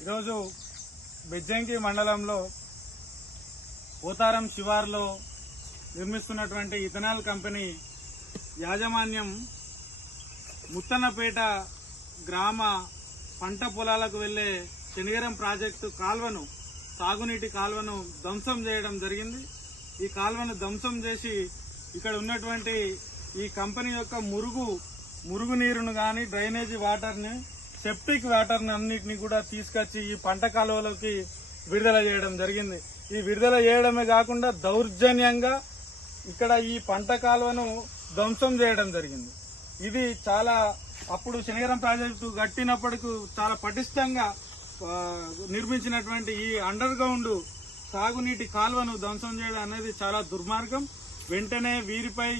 ఈరోజు బెజ్జంకి మండలంలో పోతారం శివార్లో నిర్మిస్తున్నటువంటి ఇథనాల్ కంపెనీ యాజమాన్యం ముత్తన్నపేట గ్రామ పంట పొలాలకు వెళ్ళే శనిగరం ప్రాజెక్టు కాల్వను సాగునీటి కాల్వను ధ్వంసం చేయడం జరిగింది. ఈ కాల్వను ధ్వంసం చేసి ఇక్కడ ఉన్నటువంటి ఈ కంపెనీ యొక్క మురుగు మురుగునీరును కానీ డ్రైనేజీ వాటర్ని సెప్టిక్ వాటర్ని అన్నిటిని కూడా తీసుకొచ్చి ఈ పంట కాలువలోకి విడుదల చేయడం జరిగింది. ఈ విడుదల చేయడమే కాకుండా దౌర్జన్యంగా ఇక్కడ ఈ పంట కాలువను ధ్వంసం చేయడం జరిగింది. ఇది చాలా అప్పుడు శనిగరం ప్రాజెక్టు కట్టినప్పటికీ చాలా పటిష్టంగా నిర్మించినటువంటి ఈ అండర్ గ్రౌండ్ సాగునీటి కాలువను ధ్వంసం చేయడం అనేది చాలా దుర్మార్గం. వెంటనే వీరిపై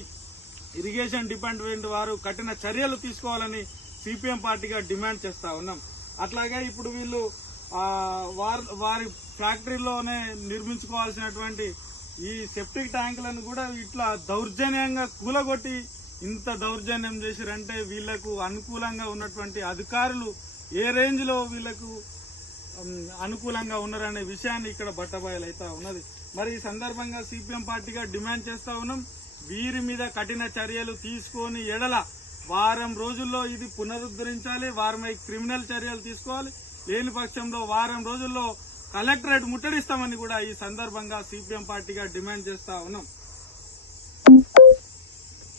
ఇరిగేషన్ డిపార్ట్మెంట్ వారు కఠిన చర్యలు తీసుకోవాలని సిపిఎం పార్టీగా డిమాండ్ చేస్తా ఉన్నాం. అట్లాగే ఇప్పుడు వీళ్ళు వారి వారి ఫ్యాక్టరీలోనే నిర్మించుకోవాల్సినటువంటి ఈ సెప్టిక్ ట్యాంకులను కూడా ఇట్లా దౌర్జన్యంగా కూలగొట్టి ఇంత దౌర్జన్యం చేసిరంటే వీళ్ళకు అనుకూలంగా ఉన్నటువంటి అధికారులు ఏ రేంజ్లో వీళ్ళకు అనుకూలంగా ఉన్నారనే విషయాన్ని ఇక్కడ బట్టబయలైతా ఉన్నది. మరి ఈ సందర్భంగా సిపిఎం పార్టీగా డిమాండ్ చేస్తా ఉన్నాం. వీరి మీద కఠిన చర్యలు తీసుకొని ఎడల వారం రోజుల్లో ఇది పునరుద్ధరించాలి వారమై క్రిమినల్ చర్యలు తీసుకోవాలి. లేని పక్షంలో వారం రోజుల్లో కలెక్టరేట్ ముట్టడిస్తామని కూడా ఈ సందర్భంగా సిపిఎం పార్టీగా డిమాండ్ చేస్తా ఉన్నాం.